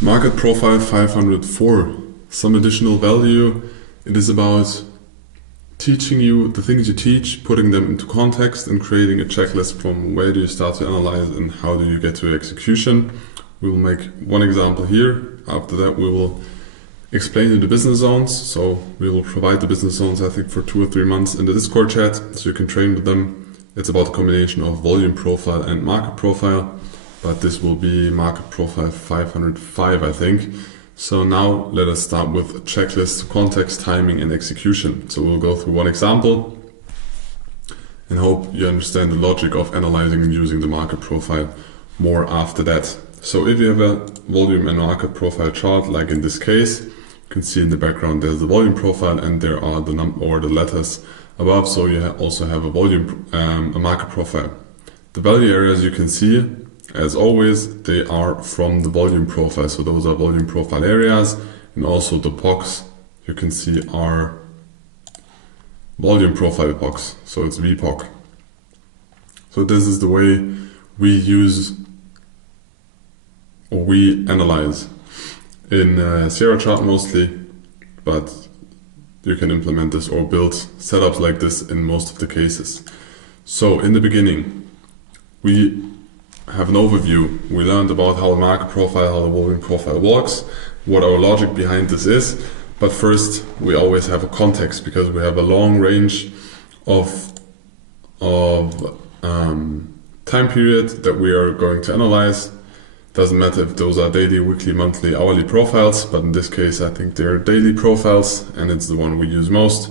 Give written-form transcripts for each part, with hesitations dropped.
Market profile 504. Some additional value. It is about teaching you the things you teach, putting them into context and creating a checklist from where do you start to analyze and how do you get to execution. We will make one example here. After that we will explain you the business zones. So we will provide the business zones I think for 2 or 3 months in the Discord chat so you can train with them. It's about a combination of volume profile and market profile. But this will be market profile 505, I think. So now let us start with a checklist, context, timing, and execution. So we'll go through one example and hope you understand the logic of analyzing and using the market profile more after that. So if you have a volume and market profile chart, like in this case, you can see in the background there's the volume profile and there are the the letters above. So you also have a volume, a market profile. The value areas you can see, as always, they are from the volume profile. So those are volume profile areas, and also the POCs you can see are volume profile POCs. So it's VPOC. So this is the way we use or we analyze in Sierra chart mostly, but you can implement this or build setups like this in most of the cases. So in the beginning, we have an overview. We learned about how the market profile, how the volume profile works, what our logic behind this is. But first, we always have a context because we have a long range of time period that we are going to analyze. Doesn't matter if those are daily, weekly, monthly, hourly profiles, but in this case, I think they're daily profiles and it's the one we use most.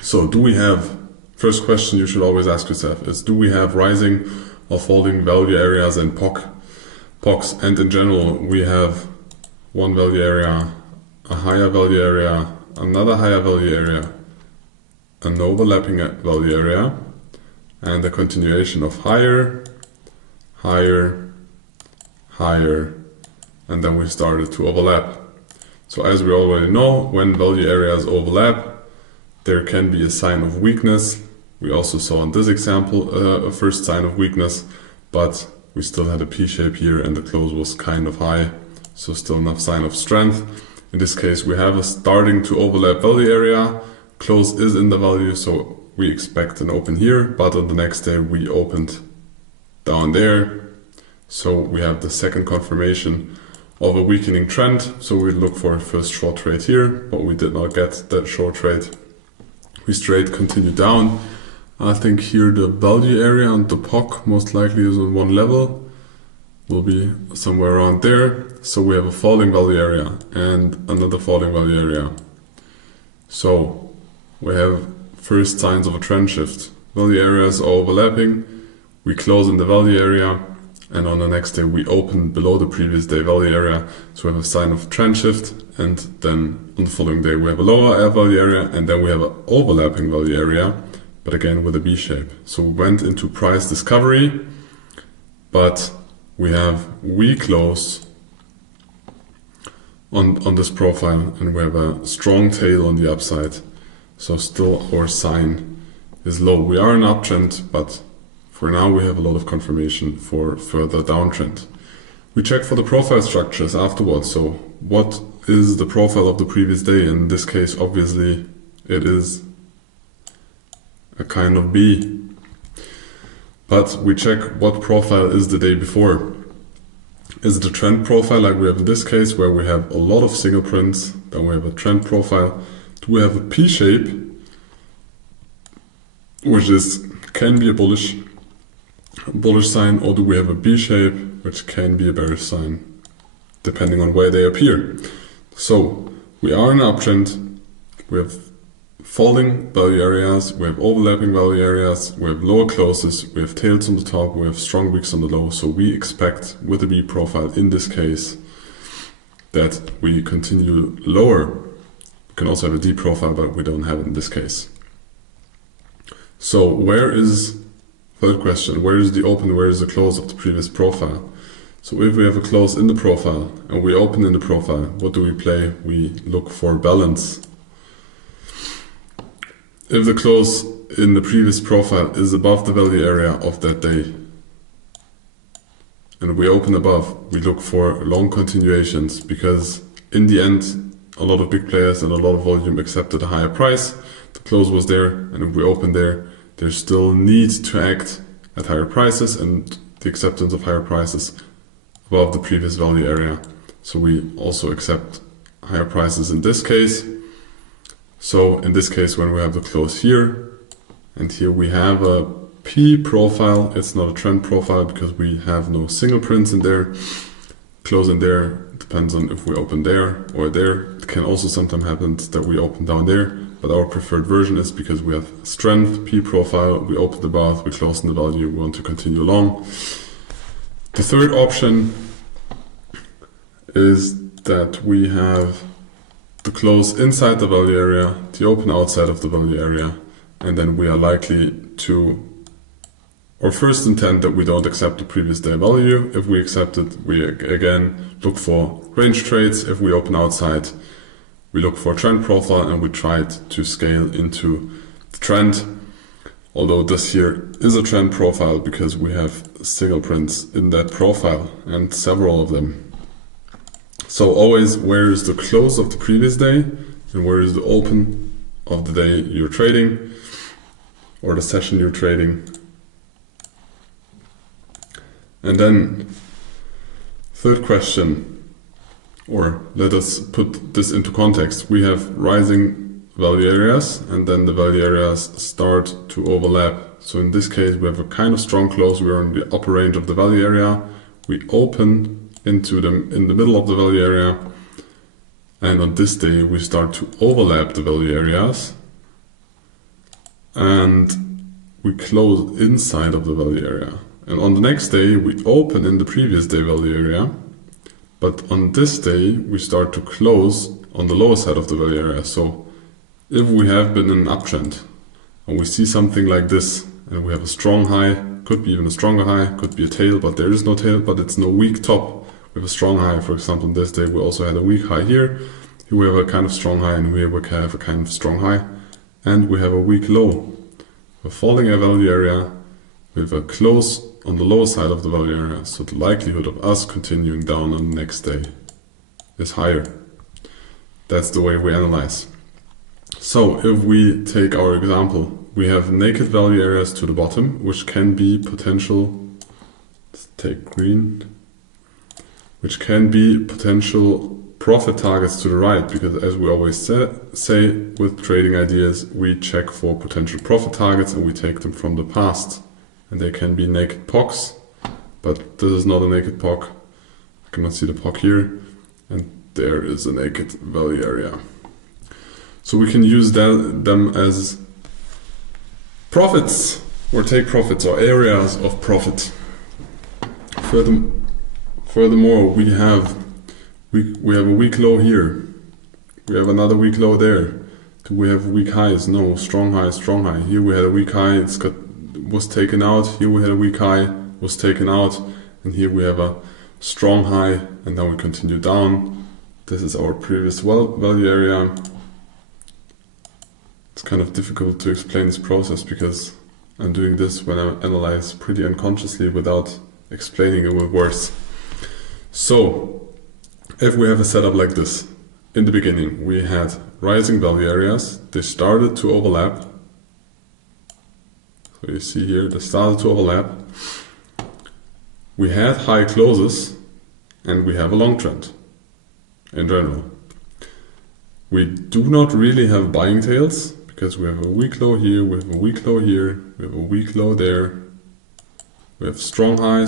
So do we have, first question you should always ask yourself is, do we have rising or falling value areas and POCs, and in general we have one value area, a higher value area, another higher value area, an overlapping value area, and a continuation of higher, higher, higher, and then we started to overlap. So as we already know, when value areas overlap, there can be a sign of weakness. We also saw in this example a first sign of weakness, but we still had a P-shape here and the close was kind of high, so still enough sign of strength. In this case we have a starting to overlap value area, close is in the value, so we expect an open here, but on the next day we opened down there. So we have the second confirmation of a weakening trend, so we look for a first short trade here, but we did not get that short trade. We straight continue down. I think here the value area and the POC most likely is on one level, will be somewhere around there. So we have a falling value area and another falling value area. So we have first signs of a trend shift. Value areas are overlapping, we close in the value area, and on the next day we open below the previous day value area. So we have a sign of trend shift, and then on the following day we have a lower value area, and then we have an overlapping value area, but again with a B shape. So we went into price discovery, but we have weak close on this profile, and we have a strong tail on the upside. So still our sign is low. We are in uptrend, but for now we have a lot of confirmation for further downtrend. We check for the profile structures afterwards. So what is the profile of the previous day? In this case, obviously, it is a kind of B. But we check what profile is the day before. Is it a trend profile like we have in this case, where we have a lot of single prints, then we have a trend profile. Do we have a P shape, which can be a bullish sign, or do we have a B shape, which can be a bearish sign, depending on where they appear? So we are in an uptrend, we have falling value areas, we have overlapping value areas, we have lower closes, we have tails on the top, we have strong wicks on the low. So we expect with the B profile in this case that we continue lower. We can also have a D profile, but we don't have it in this case. So third question, where is the open, where is the close of the previous profile? So if we have a close in the profile and we open in the profile, what do we play? We look for balance. If the close in the previous profile is above the value area of that day, and we open above, we look for long continuations, because in the end, a lot of big players and a lot of volume accepted a higher price. The close was there, and if we open there, there's still need to act at higher prices and the acceptance of higher prices above the previous value area. So we also accept higher prices in this case. So in this case, when we have the close here, and here we have a P profile, it's not a trend profile because we have no single prints in there. Close in there depends on if we open there or there. It can also sometimes happen that we open down there, but our preferred version is because we have strength, P profile, we open the bath, we close in the value, we want to continue along. The third option is that we have the close inside the value area, the open outside of the value area, and then we are likely to, or first intend that we don't accept the previous day value. If we accept it, we again look for range trades. If we open outside, we look for a trend profile and we try to scale into the trend. Although this here is a trend profile because we have single prints in that profile and several of them. So always, where is the close of the previous day and where is the open of the day you're trading or the session you're trading. And then third question, or let us put this into context. We have rising value areas and then the value areas start to overlap. So in this case, we have a kind of strong close. We're in the upper range of the value area. We open into them in the middle of the value area, and on this day we start to overlap the value areas and we close inside of the value area. And on the next day we open in the previous day value area, but on this day we start to close on the lower side of the value area. So if we have been in an uptrend and we see something like this and we have a strong high, could be even a stronger high, could be a tail, but there is no tail, but it's no weak top. We have a strong high. For example, this day we also had a weak high here. Here we have a kind of strong high, and here we have a kind of strong high, and we have a weak low. We're falling a value area with a close on the lower side of the value area, so the likelihood of us continuing down on the next day is higher. That's the way we analyze. So if we take our example, we have naked value areas to the bottom, which can be potential, let's take green, which can be potential profit targets to the right, because as we always say with trading ideas, we check for potential profit targets and we take them from the past. And they can be naked POCs, but this is not a naked POC. I cannot see the POC here, and there is a naked value area. So we can use them as profits, or take profits, or areas of profit. Furthermore, we have a weak low here. We have another weak low there. Do we have weak highs? No. Strong high, strong high. Here we had a weak high, was taken out. Here we had a weak high, was taken out. And here we have a strong high, and then we continue down. This is our previous value area. It's kind of difficult to explain this process because I'm doing this when I analyze pretty unconsciously without explaining it with words. So, if we have a setup like this, in the beginning we had rising value areas, they started to overlap. So you see here, they started to overlap. We had high closes and we have a long trend in general. We do not really have buying tails because we have a weak low here, we have a weak low here, we have a weak low there. We have strong high,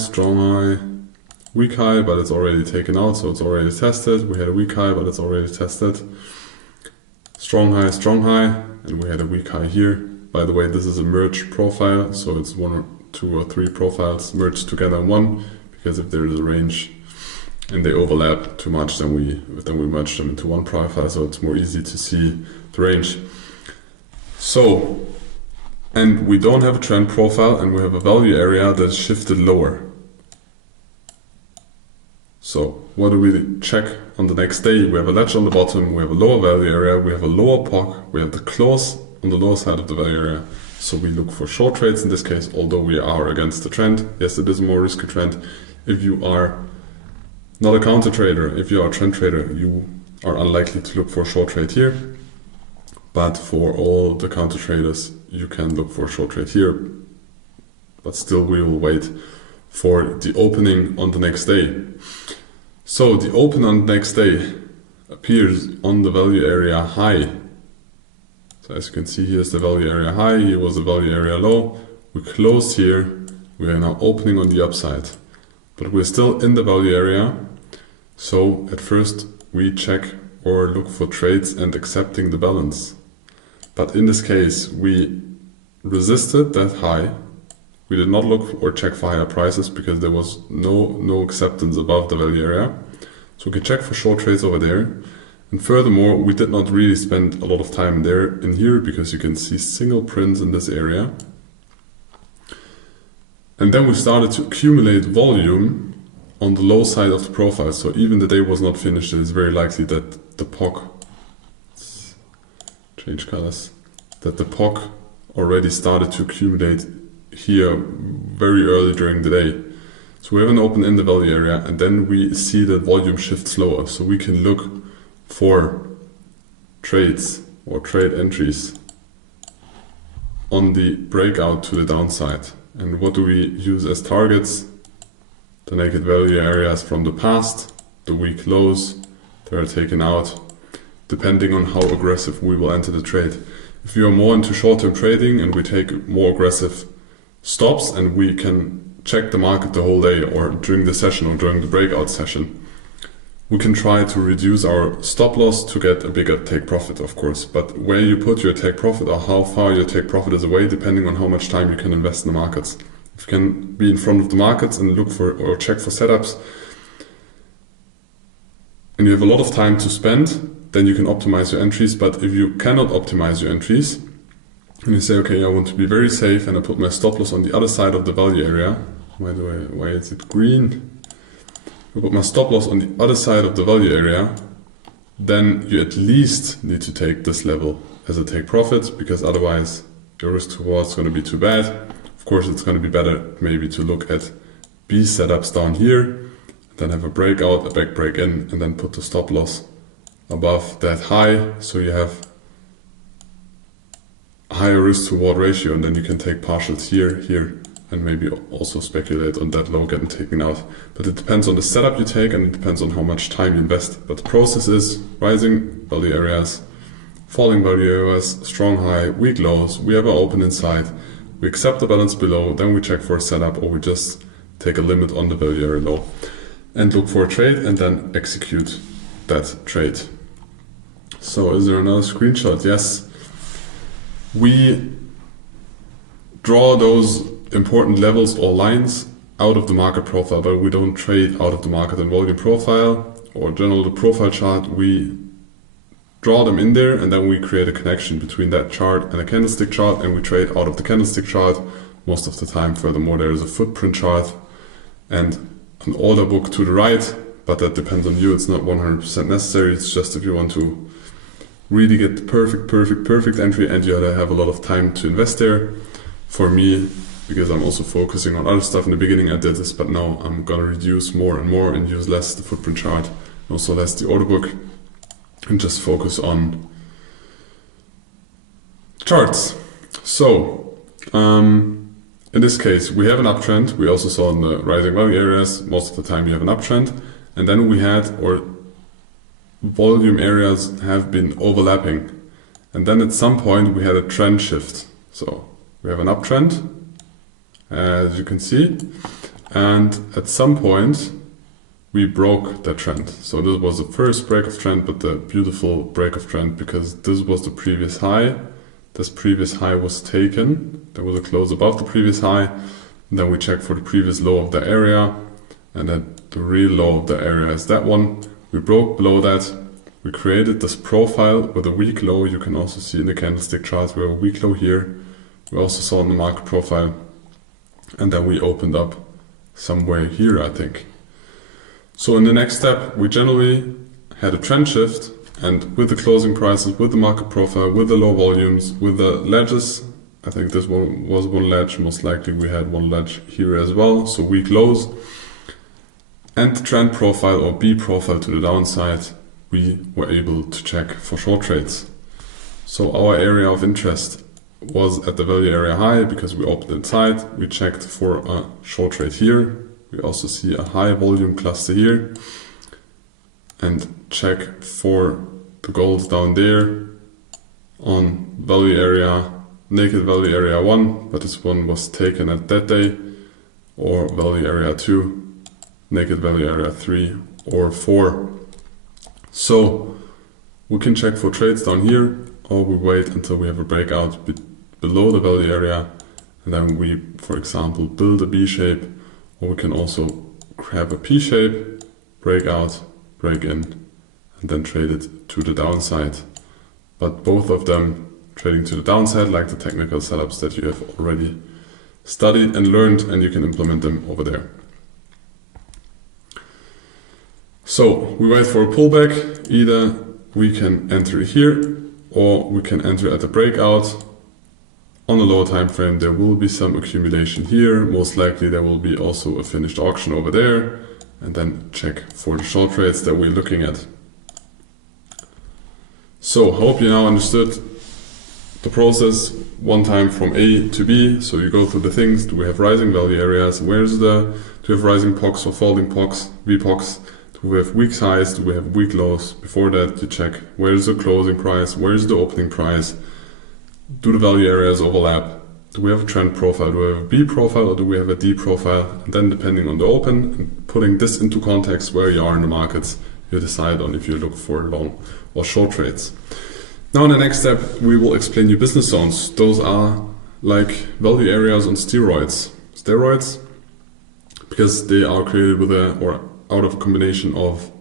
weak high, but it's already taken out, so it's already tested. We had a weak high, but it's already tested. Strong high, and we had a weak high here. By the way, this is a merge profile, so it's one or two or three profiles merged together in one, because if there is a range and they overlap too much, then we merge them into one profile, so it's more easy to see the range. So, and we don't have a trend profile, and we have a value area that's shifted lower. So what do we check on the next day? We have a ledge on the bottom, we have a lower value area, we have a lower POC, we have the close on the lower side of the value area. So we look for short trades in this case, although we are against the trend. Yes, it is a more risky trend. If you are not a counter trader, if you are a trend trader, you are unlikely to look for a short trade here. But for all the counter traders, you can look for a short trade here. But still we will wait for the opening on the next day. So the open on the next day appears on the value area high. So as you can see, here's the value area high, here was the value area low. We closed here, we are now opening on the upside. But we're still in the value area. So at first we check or look for trades and accepting the balance. But in this case, we resisted that high. We did not look or check for higher prices because there was no acceptance above the value area. So we can check for short trades over there. And furthermore, we did not really spend a lot of time there in here because you can see single prints in this area. And then we started to accumulate volume on the low side of the profile. So even the day was not finished, it is very likely that the POC, change colors, that the POC already started to accumulate here very early during the day. So we have an open in the value area and then we see that volume shifts slower. So we can look for trades or trade entries on the breakout to the downside. And what do we use as targets? The naked value areas from the past, the weak lows, they are taken out, depending on how aggressive we will enter the trade. If you are more into short-term trading and we take more aggressive stops and we can check the market the whole day or during the session or during the breakout session, we can try to reduce our stop loss to get a bigger take profit, of course. But where you put your take profit or how far your take profit is away, depending on how much time you can invest in the markets. If you can be in front of the markets and look for or check for setups, and you have a lot of time to spend, then you can optimize your entries. But if you cannot optimize your entries, and you say, okay, I want to be very safe and I put my stop loss on the other side of the value area. Why is it green? I put my stop loss on the other side of the value area, then you at least need to take this level as a take profit, because otherwise your risk to reward is going to be too bad. Of course, it's going to be better maybe to look at B setups down here, then have a breakout, a back break in, and then put the stop loss above that high, so you have a higher risk to reward ratio, and then you can take partials here, and maybe also speculate on that low getting taken out. But it depends on the setup you take and it depends on how much time you invest. But the process is rising value areas, falling value areas, strong high, weak lows, we have an open inside, we accept the balance below, then we check for a setup or we just take a limit on the value area low and look for a trade and then execute that trade. So is there another screenshot? Yes. We draw those important levels or lines out of the market profile, but we don't trade out of the market and volume profile or general the profile chart. We draw them in there and then we create a connection between that chart and a candlestick chart, and we trade out of the candlestick chart most of the time. Furthermore, there is a footprint chart and an order book to the right, but that depends on you. It's not 100% necessary. It's just if you want to really get the perfect entry and you have a lot of time to invest there. For me, because I'm also focusing on other stuff in the beginning, I did this, but now I'm gonna reduce more and more and use less the footprint chart, and also less the order book, and just focus on charts. So in this case, we have an uptrend. We also saw in the rising value areas, most of the time you have an uptrend, and then we had, or volume areas have been overlapping, and then at some point we had a trend shift. So we have an uptrend, as you can see, and at some point we broke that trend. So this was the first break of trend, but the beautiful break of trend, because this was the previous high. This previous high was taken. There was a close above the previous high. And then we check for the previous low of the area, and then the real low of the area is that one. We broke below that. We created this profile with a weak low. You can also see in the candlestick charts we have a weak low here. We also saw in the market profile. And then we opened up somewhere here, I think. So in the next step, we generally had a trend shift, and with the closing prices, with the market profile, with the low volumes, with the ledges, I think this one was one ledge, most likely we had one ledge here as well, so weak lows, and the trend profile or B profile to the downside, we were able to check for short trades. So our area of interest was at the value area high because we opened inside. We checked for a short trade here. We also see a high volume cluster here, and check for the gold down there on value area, naked value area 1, but this one was taken at that day, or value area 2, naked value area 3 or 4. So we can check for trades down here, or we wait until we have a breakout below the value area, and then we, for example, build a B shape, or we can also grab a P shape, break out, break in, and then trade it to the downside. But both of them trading to the downside, like the technical setups that you have already studied and learned, and you can implement them over there. So we wait for a pullback. Either we can enter here, or we can enter at a breakout. On a lower time frame, there will be some accumulation here. Most likely there will be also a finished auction over there, and then check for the short trades that we're looking at. So I hope you now understood the process one time from A to B. So you go through the things. Do we have rising value areas? Do we have rising POCs or falling POCs, VPOCs? Do we have weak highs? Do we have weak lows? Before that, you check where is the closing price? Where is the opening price? Do the value areas overlap? Do we have a trend profile? Do we have a B profile, or do we have a D profile? And then depending on the open, and putting this into context where you are in the markets, you decide on if you look for long or short trades. Now in the next step, we will explain you business zones. Those are like value areas on steroids, because they are created with out of a combination of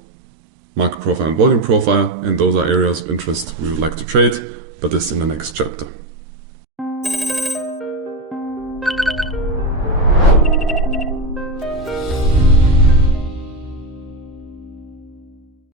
market profile and volume profile, and those are areas of interest we would like to trade, but this in the next chapter.